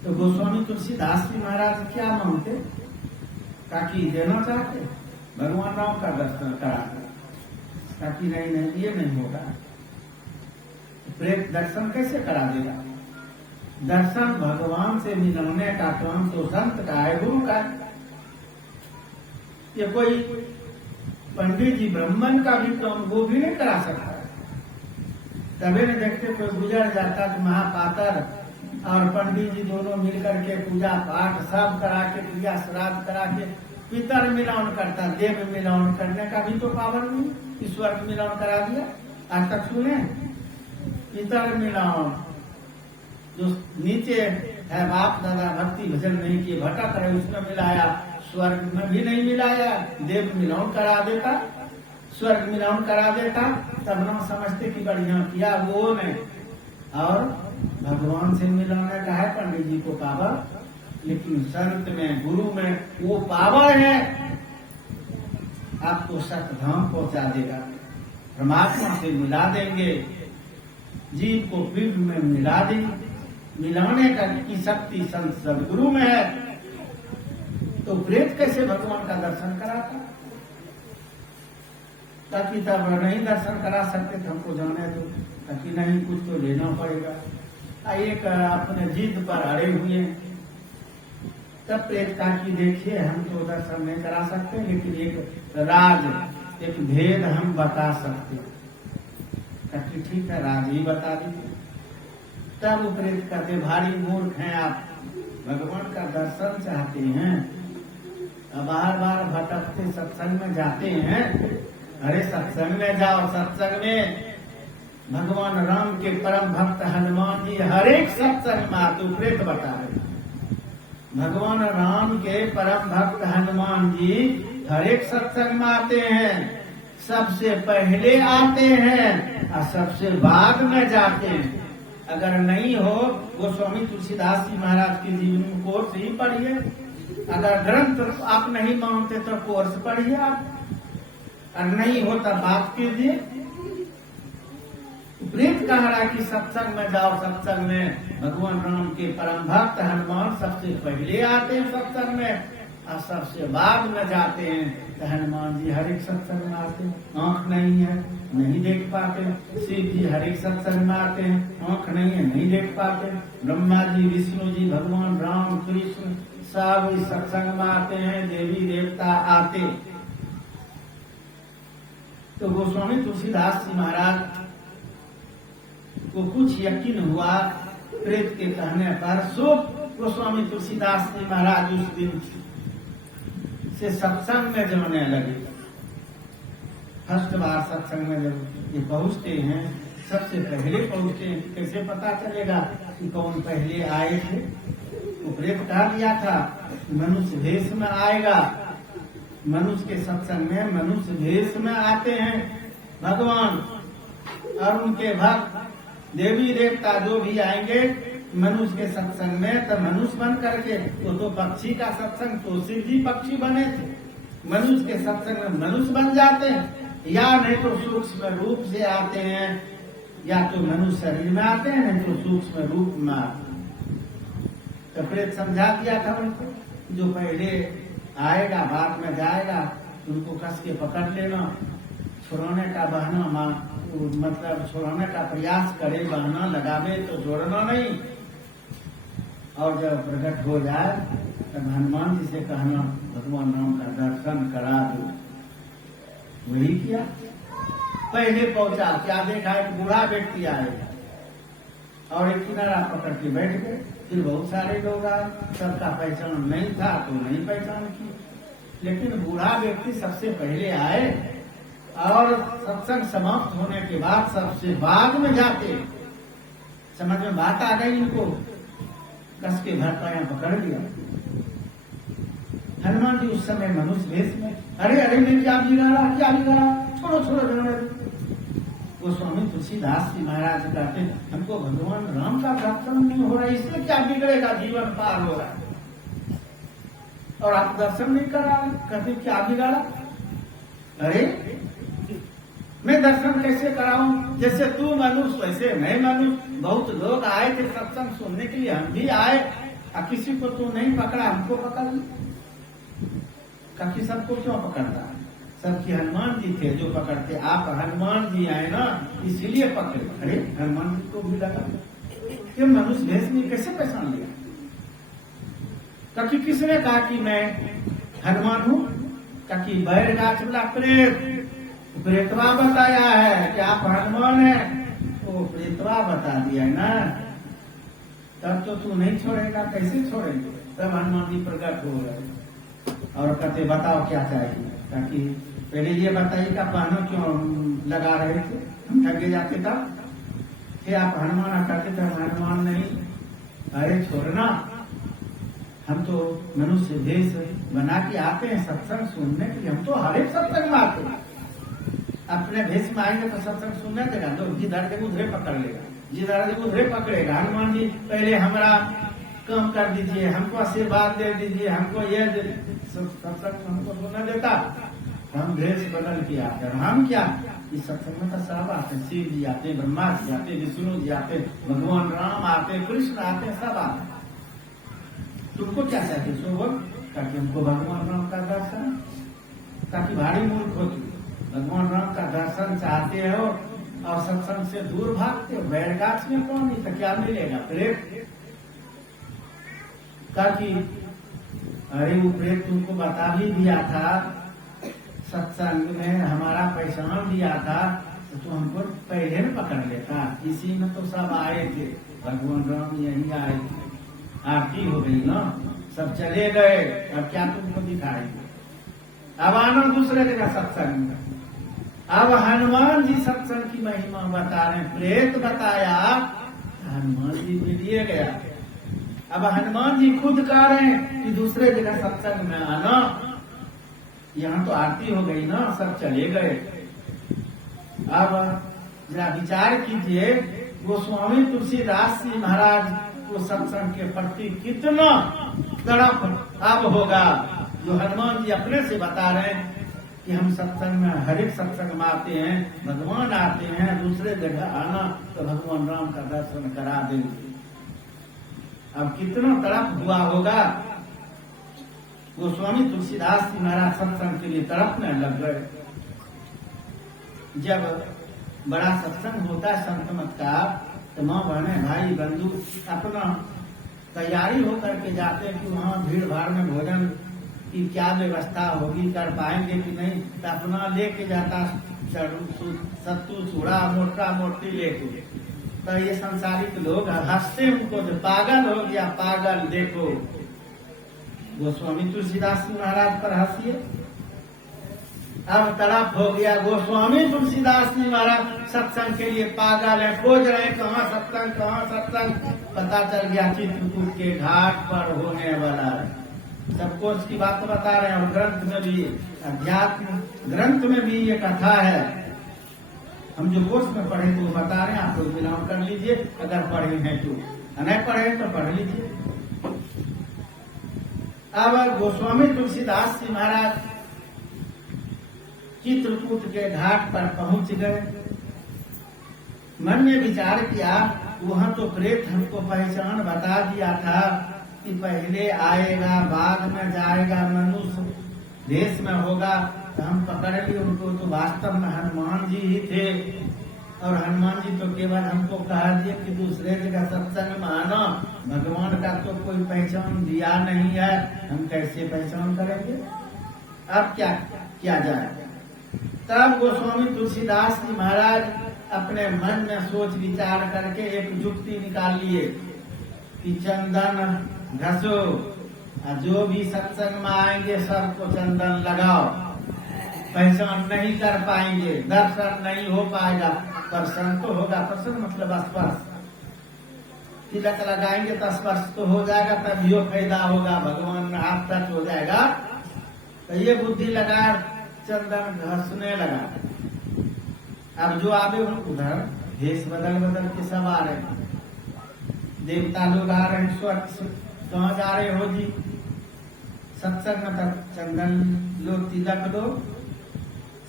तो गोस्वामी तुलसीदास जी महाराज क्या मांगते, ताकि देना चाहते भगवान राम का दर्शन कराते, ताकि नहीं ये नहीं होगा। प्रेत दर्शन कैसे करा देगा? दर्शन भगवान से मिलने का काम तो संत का है, गुरु का। ये कोई पंडित जी ब्राह्मण का भी काम वो भी नहीं करा सकता। तभी न देखते कोई गुजर जाता तो महापातर और पंडित जी दोनों मिलकर के पूजा पाठ सब करा के, क्रिया श्राद्ध करा के पितर मिलान करता, देव मिलान करने का भी तो पावर नहीं, ईश्वर मिलान करा दिया। आज तक सुने पितर मिलान, जो नीचे है बाप दादा भक्ति भजन नहीं किए, भटक रहे, उसमें मिलाया, स्वर्ग में भी नहीं मिलाया, देव मिलान करा देता, स्वर्ग मिलान करा देता, तब ना समझते कि बढ़िया किया, वो नहीं। और भगवान से मिलाने का है पंडित जी को पावर, लेकिन संत में, गुरु में वो पावर है, आपको सतधाम पहुंचा देगा, परमात्मा से मिला देंगे, जीव को पीठ में मिला देंगे। मिलाने का की शक्ति संत सदगुरु में है। तो प्रेत कैसे भगवान का दर्शन कराता? ताकि तब नहीं दर्शन करा सकते तो हमको जाने दो, ताकि नहीं कुछ तो लेना पड़ेगा। एक अपने जिद पर अड़े हुए, तब प्रेत का की देखिए हम तो दर्शन नहीं करा सकते, लेकिन एक राज, एक भेद हम बता सकते, ताकि ठीक है राज ही बता दीजिए। तब प्रेत कहते भारी मूर्ख हैं आप, भगवान का दर्शन चाहते हैं, बार बार भटकते सत्संग में जाते हैं। अरे सत्संग में जाओ, सत्संग में भगवान राम के परम भक्त हनुमान जी हर एक सत्संग में आते, प्रेत बता रहे, भगवान राम के परम भक्त हनुमान जी हर एक सत्संग में आते हैं, सबसे पहले आते हैं और सबसे बाद में जाते हैं। अगर नहीं हो, गोस्वामी तुलसीदास जी महाराज के जीवन कोर्स ही पढ़िए, अगर ग्रंथ आप नहीं मानते तो कोर्स पढ़िए आप, और नहीं हो तब बात कीजिए। प्रेत कह रहा है कि सत्संग में जाओ, सत्संग में भगवान राम के परम भक्त हनुमान सबसे पहले आते हैं सत्संग में, और सबसे बाद में जाते हैं। तो हनुमान जी हर एक सत्संग में आते हैं, आंख नहीं है नहीं देख पाते, शिव जी हर एक सत्संग में आते हैं, आंख नहीं है नहीं देख पाते, ब्रह्मा जी, विष्णु जी, भगवान राम, कृष्ण सब इस सत्संग में आते हैं, देवी देवता आते। तो गोस्वामी तुलसीदास जी महाराज को कुछ यकीन हुआ प्रेत के कहने पर, सो गोस्वामी तुलसीदास जी महाराज उस दिन से सत्संग में जाने लगे। फर्स्ट बार सत्संग में जब ये पहुंचते हैं, सबसे पहले पहुंचते हैं, कैसे पता चलेगा कि कौन पहले आए थे? तो प्रेत कहा दिया था मनुष्य भेष में आएगा, मनुष्य के सत्संग में मनुष्य भेष में आते हैं भगवान, और उनके भक्त देवी देवता जो भी आएंगे मनुष्य के सत्संग में, तो मनुष्य बन करके, वो तो पक्षी का सत्संग तो शिव जी पक्षी बने थे, मनुष्य के सत्संग में मनुष्य बन जाते हैं, या नहीं तो सूक्ष्म रूप से आते हैं, या तो मनुष्य शरीर में आते हैं, नहीं तो सूक्ष्म रूप में आते हैं। तो प्रेत समझा दिया था उनको, जो पहले आएगा बाद में जाएगा, उनको कस के पकड़ लेना, छुड़ाने का बहाना, मतलब छुड़ाने का प्रयास करे, बहाना लगावे तो जोड़ना नहीं, और जब प्रकट हो जाए तब हनुमान जी से कहना भगवान राम का दर्शन करा दो। वही किया, पहले पहुंचा, क्या देखा एक बूढ़ा व्यक्ति आएगा और एक किनारा पकड़ के बैठ गए। फिर बहुत सारे लोग आए, सबका पहचान नहीं था तो नहीं पहचान की, लेकिन बूढ़ा व्यक्ति सबसे पहले आए और सत्संग समाप्त होने के बाद सबसे बाद में जाते। समझ में बात आ गई इनको, कस के भरपाया पकड़ लिया। हनुमान जी उस समय मनुष्य भेष में, अरे अरे नहीं, क्या बिगाड़ा, क्या बिगाड़ा, छोड़ो छोड़ो छोड़ो। वो स्वामी तुलसीदास जी महाराज कहते, हमको भगवान राम का दर्शन नहीं हो रहा, इससे क्या बिगड़ेगा, जीवन पार हो रहा है और आप दर्शन नहीं करा। कहते क्या बिगाड़ा, अरे मैं दर्शन कैसे कराऊं, जैसे तू मनुष्य वैसे मैं मनुष्य। बहुत लोग आए थे सत्संग सुनने के लिए, हम भी आए, और किसी को तू नहीं पकड़ा, हमको पकड़ लिया। कि सबको क्यों पकड़ता है, सबकी हनुमान जी थे जो पकड़ते, आप हनुमान जी आए ना इसीलिए पकड़े। अरे हनुमान जी को भी लगा कि मनुष्य भेष में कैसे पहचान लिया। क्योंकि किसने कहा कि मैं हनुमान हूँ, क्योंकि बैरगाछ वाला प्रेतवा बताया है कि आप हनुमान है, तो प्रेतवा बता दिया ना, तब तो तू नहीं छोड़ेगा, कैसे छोड़ेंगे। तब हनुमान जी प्रकट हो गए और कहते बताओ क्या चाहिए, ताकि पहले ये बताइए कि पहनो क्यों लगा रहे थे, हम थके जाते तब थे, आप हनुमान कहते थे हनुमान नहीं। अरे छोड़ना, हम तो मनुष्य भेष बना के आते हैं सत्संग सुनने के लिए, हम तो हर एक सत्संग में आते हैं। अपने भेष में आएंगे तो सत्संग सुनने देगा, तो जिधर देखो उधरे पकड़ लेगा, जिधर देखो उधरे पकड़ेगा। हनुमान जी पहले हमारा कम कर दीजिए, हमको आशीर्वाद दे दीजिए, हमको ये सत्संग हमको सुनने देता, हम भेष बदल के आते। और हम क्या, इस सत्संग में तो सब आते, शिव जी आते, ब्रह्मा जी आते, विष्णु जी आते, भगवान राम आते, कृष्ण आते, सब आते। तुमको क्या चाहिए सो बोल, ताकि हमको भगवान राम का दर्शन, ताकि भारी मूर्ख हो तुम, भगवान राम का दर्शन चाहते हो और सत्संग से दूर भागते हो। बैरगाछ में कौन नहीं तो क्या मिलेगा, प्रेत। ताकि अरे वो प्रेत तुमको बता भी दिया था, सत्संग में हमारा पहचान दिया था, तो तू हमको पहले न पकड़ लेता। इसी में तो सब आए थे, भगवान राम यही आए थे, आरती हो गई ना, सब चले गए, अब क्या तुमको दिखाएंगे। अब आना दूसरे जगह सत्संग में। अब हनुमान जी सत्संग की महिमा बता रहे, प्रेत बताया, हनुमान जी मिलिए गया। अब हनुमान जी खुद कह रहे हैं कि दूसरे जगह सत्संग में आना, यहाँ तो आरती हो गई ना, सब चले गए। अब जरा विचार कीजिए, गोस्वामी तुलसीदास जी महाराज को सत्संग के प्रति कितना तड़प अब होगा, जो हनुमान जी अपने से बता रहे हैं कि हम सत्संग में हर एक सत्संग में आते हैं, भगवान आते हैं, दूसरे जगह आना तो भगवान राम का दर्शन करा देंगे। अब कितना तड़प हुआ होगा। गोस्वामी तुलसीदास जी महाराज सत्संग के लिए तड़पने लग गए। जब बड़ा सत्संग होता है संत मत का, तो माँ बहने भाई बंधु अपना तैयारी होकर के जाते हैं कि वहाँ भीड़ भाड़ में भोजन की क्या व्यवस्था होगी, कर पाएंगे कि नहीं, तो अपना लेके जाता सत्तू चूड़ा मोटा मोटी लेके। तो ये संसारिक लोग हंसते उनको, जो पागल हो गया पागल, देखो गोस्वामी तुलसीदास जी महाराज पर हंसिए। अब तड़प हो गया, गोस्वामी तुलसीदास जी महाराज सत्संग के लिए पागल है, खोज रहे कहाँ सत्संग कहाँ सत्संग। पता चल गया चित्रकूट के घाट पर होने वाला है। सबको उसकी बात बता रहे हैं, और ग्रंथ में भी, अध्यात्म ग्रंथ में भी ये कथा है। हम जो कोर्स में पढ़े तो बता रहे हैं, आप लोग बिलोंग कर लीजिए, अगर पढ़े हैं तो, नहीं पढ़े तो पढ़ लीजिए। अब गोस्वामी तुलसीदास जी महाराज चित्रकूट के घाट पर पहुंच गए। मन में विचार किया, वहां तो प्रेत हमको पहचान बता दिया था कि पहले आएगा बाद में जाएगा, मनुष्य देश में होगा, तो हम पकड़ लिए उनको, तो वास्तव में हनुमान जी ही थे। और हनुमान जी तो केवल हमको कहा दिए कि दूसरे जगह सत्संग में आना, भगवान का तो कोई पहचान दिया नहीं है, हम कैसे पहचान करेंगे। अब क्या किया जाए। तब गोस्वामी तुलसीदास जी महाराज अपने मन में सोच विचार करके एक युक्ति निकाल लिए कि चंदन घसो, जो भी सत्संग में आएंगे सबको चंदन लगाओ। पहचान नहीं कर पाएंगे, दर्शन नहीं हो पाएगा, दर्शन तो होगा। दर्शन मतलब स्पर्श, तिलक लगाएंगे तो स्पर्श तो हो जाएगा, तभी वो फायदा होगा, भगवान हाथ टच हो जाएगा। तो ये बुद्धि लगा, चंदन घसने लगा। अब जो आगे उधर भेष बदल बदल के सब आ रहे हैं, देवता लोग आ रहे हैं, स्वर्ग कहाँ जा रहे हो जी? सत्संग में तब चंदन लो, तिलक दो,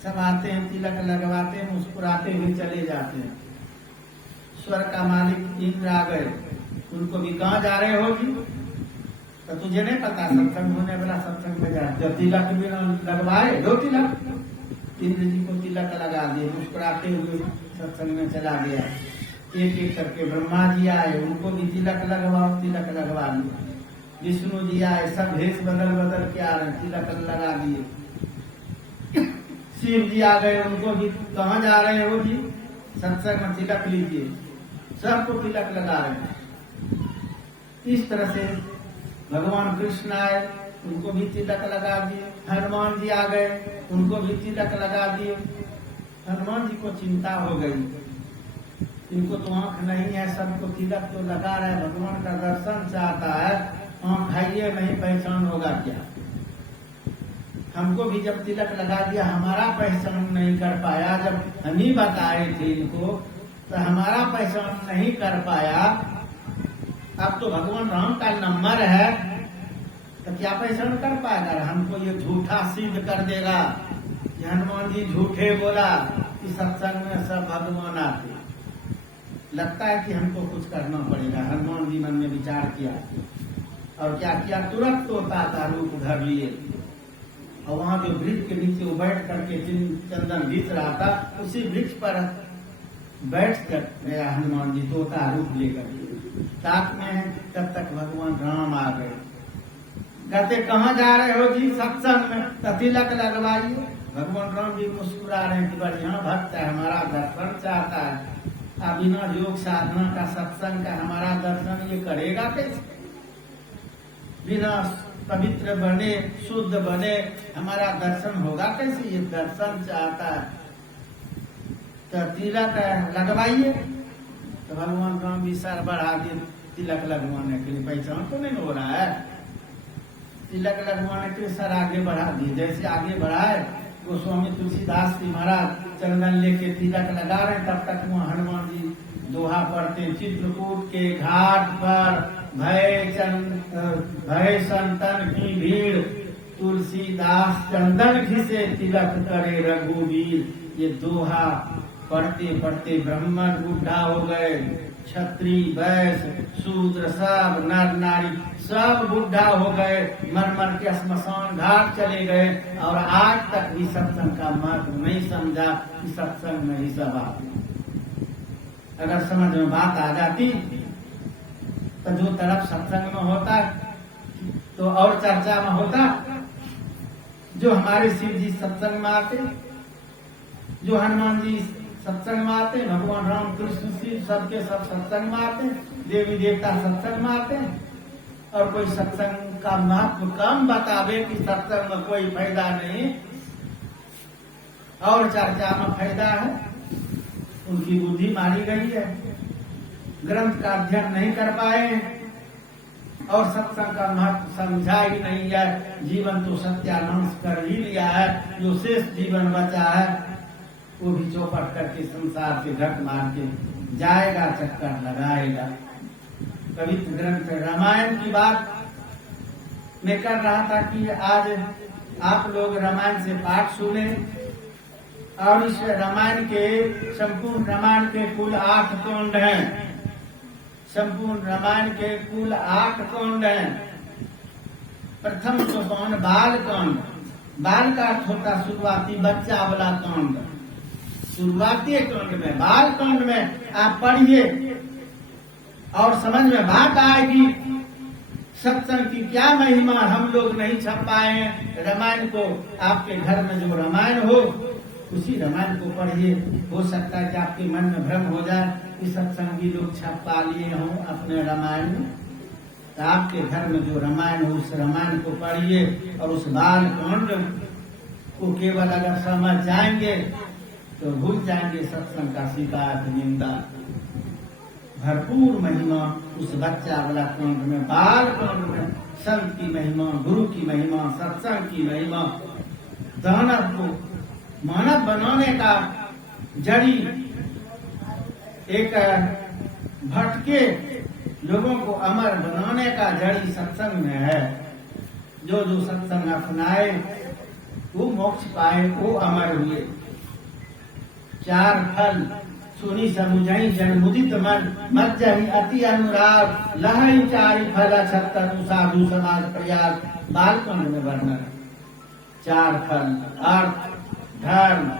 सब आते हैं, तिलक लगवाते हैं, मुस्कुराते हुए चले जाते हैं। स्वर्ग का मालिक इंद्र आ गए, उनको भी कहाँ जा रहे हो जी? तो तुझे नहीं पता सत्संग होने वाला, सत्संग में जा, जब तिलक भी लगवाए, दो तिलक, इंद्र जी को तिलक लगा दिए, मुस्कुराते हुए सत्संग में चला गया। एक एक करके ब्रह्मा जी आए, उनको भी तिलक लगवाओ, तिलक लगवा दिए। विष्णु जी आए, सब भेष बदल बदल के आ रहे, तिलक लगा दिए। शिव जी आ गए, उनको भी कहाँ जा रहे हो जी? सत्संग में तिलक लीजिए, सबको तिलक लगा रहे हैं। इस तरह से भगवान कृष्ण आए, उनको भी तिलक लगा दिए। हनुमान जी आ गए, उनको भी तिलक लगा दिए। हनुमान जी को चिंता हो गई, इनको तो आंख नहीं है, सबको तिलक तो लगा रहे, भगवान का दर्शन चाहता है, आंख है ये नहीं, पहचान होगा क्या? हमको भी जब तिलक लगा दिया, हमारा पहचान नहीं कर पाया। जब हम ही बताए थे इनको, तो हमारा पहचान नहीं कर पाया। अब तो भगवान राम का नंबर है, तो क्या पहचान कर पाएगा? हमको ये झूठा सिद्ध कर देगा कि हनुमान जी झूठे बोला कि सत्संग में सब भगवान आते। लगता है कि हमको कुछ करना पड़ेगा। हनुमान जी मन में विचार किया और क्या किया, तुरंत तोता का रूप धर लिए, और वहां जो वृक्ष के नीचे वो बैठ करके चंदन घिस रहा था, उसी वृक्ष पर बैठ कर गया हनुमान जी, तोता रूप लेकर। साथ में तब तक भगवान राम आ गए। कहते कहाँ जा रहे हो जी? सत्संग में, तो तिलक लगवाइए। भगवान राम जी मुस्कुरा रहे हैं कि बढ़िया भक्त है, हमारा दर्शन चाहता है। अब बिना योग साधना का, सत्संग का हमारा दर्शन ये करेगा कैसे? बिना पवित्र बने, शुद्ध बने, हमारा दर्शन होगा कैसे? ये दर्शन चाहता है, तो तिलक लगवाइए। तो भगवान राम भी सर बढ़ा दिए तिलक लगवाने के लिए। पहचान तो नहीं हो रहा है, तिलक लगवाने के लिए सर आगे बढ़ा दिए। जैसे आगे बढ़ाए, गोस्वामी तुलसीदास जी महाराज चंदन लेके तिलक लगा रहे, तब तक वहाँ हनुमान जी दोहा पढ़ते। चित्रकूट के घाट पर भय संतन की भीड़, तुलसीदास चंदन घिसे तिलक करे रघुवीर। ये दोहा पढ़ते पढ़ते ब्राह्मण बूढ़ा हो गए, क्षत्रिय वैश्य शूद्र सब नर नारी सब बूढ़ा हो गए, मर मर के श्मशान घाट चले गए, और आज तक भी सत्संग का महत्व नहीं समझा कि सत्संग में ही सब आते। अगर समझ में बात आ जाती तो जो तरफ सत्संग में होता तो और चर्चा में होता। जो हमारे शिव जी सत्संग में आते, जो हनुमान जी सत्संग में आते, भगवान राम कृष्ण शिव सबके सब सत्संग में आते, देवी देवता सत्संग में आते, और कोई सत्संग का महत्व कम बतावे कि सत्संग में कोई फायदा नहीं और चर्चा में फायदा है, उनकी बुद्धि मारी गई है, ग्रंथ का अध्ययन नहीं कर पाए और सत्संग का महत्व समझा ही नहीं है। जीवन तो सत्यानाश कर ही लिया है, जो शेष जीवन बचा है वो भी चौपट करके संसार से घट मार के जाएगा, चक्कर लगाएगा। पवित्र ग्रंथ रामायण की बात मैं कर रहा था कि आज आप लोग रामायण से पाठ सुने, और इस रामायण के संपूर्ण रामायण के कुल 8 कांड हैं। संपूर्ण रामायण के कुल 8 कांड हैं। प्रथम तो कांड बाल कांड। बाल का अर्थ होता शुरुआती बच्चा वाला कांड। शुरुआती कांड में, बाल कांड में आप पढ़िए और समझ में बात आएगी सत्संग की क्या महिमा। हम लोग नहीं छप पाए हैं रामायण को। आपके घर में जो रामायण हो उसी रामायण को पढ़िए। हो सकता है कि आपके मन में भ्रम हो जाए कि सत्संगी लोग छपा लिए हों अपने रामायण में, तो आपके घर में जो रामायण हो उस रामायण को पढ़िए और उस बाल कांड को केवल अगर समझ जाएंगे तो भूल जाएंगे सत्संग का शिकायत निंदा। भरपूर महिमा उस बच्चा वाला कांड में, बाल कांड में संत की महिमा, गुरु की महिमा, सत्संग की महिमा, दानव को मानव बनाने का जड़ी, एक भटके लोगों को अमर बनाने का जड़ी सत्संग में है। जो जो सत्संग अपनाए वो मोक्ष पाए, वो अमर हुए। चार फल सुनी समुझई जन मुदित मन, मत जहि अति अनुराग, लहई चारि फल छत्तर साधु समाज प्रयास। बालकांड में वर्णन चार फल, अर्थ, धर्म,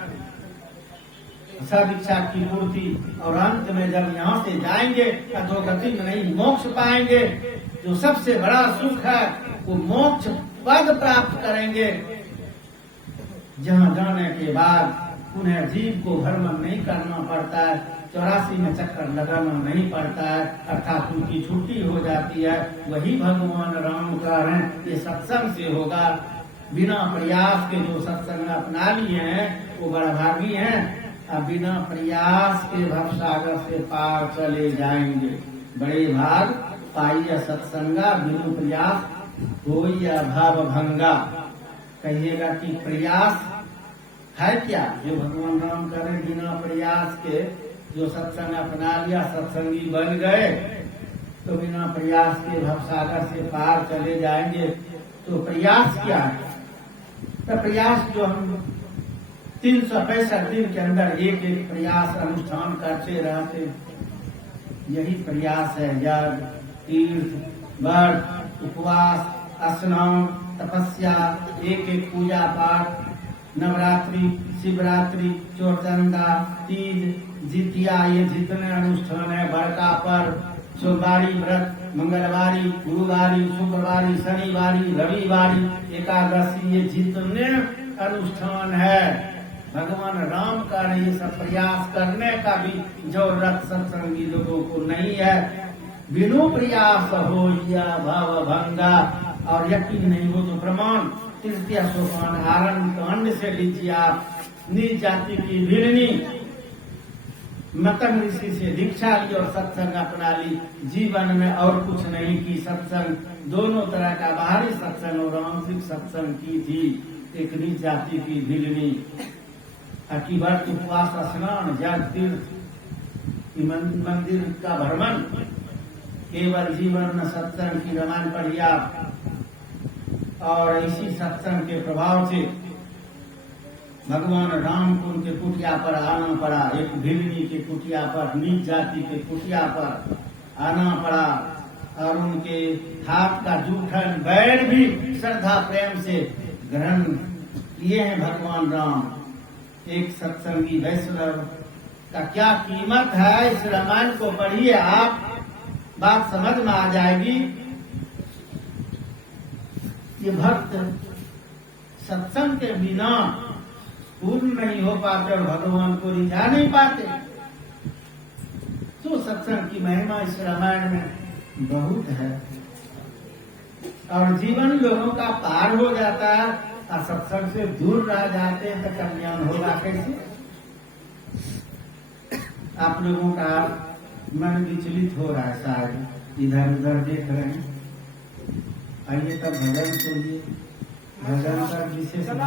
सब इच्छा की पूर्ति, और अंत में जब यहाँ से जाएंगे अधोगति में नहीं मोक्ष पाएंगे। जो सबसे बड़ा सुख है वो मोक्ष पद प्राप्त करेंगे, जहाँ जाने के बाद उन्हें जीव को भ्रमण नहीं करना पड़ता है, 84 में चक्कर लगाना नहीं पड़ता है, अर्थात उनकी छुट्टी हो जाती है। वही भगवान राम का है, ये सत्संग से होगा। बिना प्रयास के जो सत्संग अपना लिए हैं वो बड़ा भागी हैं, अब बिना प्रयास के भवसागर से पार चले जाएंगे। बड़े भाग पाइया सत्संगा, बिनु प्रयास होई अभाव भंगा। कहिएगा कि प्रयास है क्या? जो भगवान राम करे बिना प्रयास के जो सत्संग अपना लिया, सत्संगी बन गए, तो बिना प्रयास के भवसागर से पार चले जाएंगे। तो प्रयास क्या है? तो प्रयास जो हम 365 दिन के अंदर एक एक प्रयास अनुष्ठान करते रहते, यही प्रयास है। यज्ञ, तीर्थ, व्रत, उपवास, स्नान, तपस्या, एक एक पूजा पाठ, नवरात्रि, शिवरात्रि, चौरचंदा, तीज, जितिया, ये जितने अनुष्ठान है, बड़का पर्व, सोमवारी व्रत, मंगलवारी, गुरुवारी, शुक्रवारी, शनिवारी, रविवारी, एकादशी, ये जितने अनुष्ठान है भगवान राम का, ये सब प्रयास करने का भी जरूरत सत्संगी लोगों को नहीं है। बिनु प्रयास हो या भाव भंगा। और यकीन नहीं हो तो प्रमाण तृतीय सोपान आरण्य कांड से लीजिए आप। नीच जाति की भिड़नी मतंग ऋषि से दीक्षा ली और सत्संग अपना ली। जीवन में और कुछ नहीं की, सत्संग दोनों तरह का बाहरी सत्संग और आंतरिक सत्संग की थी। एक नीच जाति की भिड़नी की व्रत, उपवास, स्नान, जल, तीर्थ, मंदिर का भ्रमण, केवल जीवन में सत्संग की रामायण पढ़िया। और इसी सत्संग के प्रभाव से भगवान राम को उनके कुटिया पर आना पड़ा। एक भिड़नी के कुटिया पर, नीच जाति के कुटिया पर आना पड़ा, और उनके हाथ का जूठन बैर भी श्रद्धा प्रेम से ग्रहण किए हैं भगवान राम। एक सत्संगी वैष्णव का क्या कीमत है, इस रामायण को पढ़िए, आप बात समझ में आ जाएगी। ये भक्त सत्संग के बिना पूर्ण नहीं हो पाते और भगवान को रिझा नहीं पाते। तो सत्संग की महिमा इस रामायण में बहुत है, और जीवन लोगों का पार हो जाता है और सत्संग से दूर रह जाते हैं तो कल्याण होगा कैसे? आप लोगों का मन विचलित हो रहा है, शायद इधर उधर देख रहे हैं। आइए तब भजन सुनिए। भजन का विशेष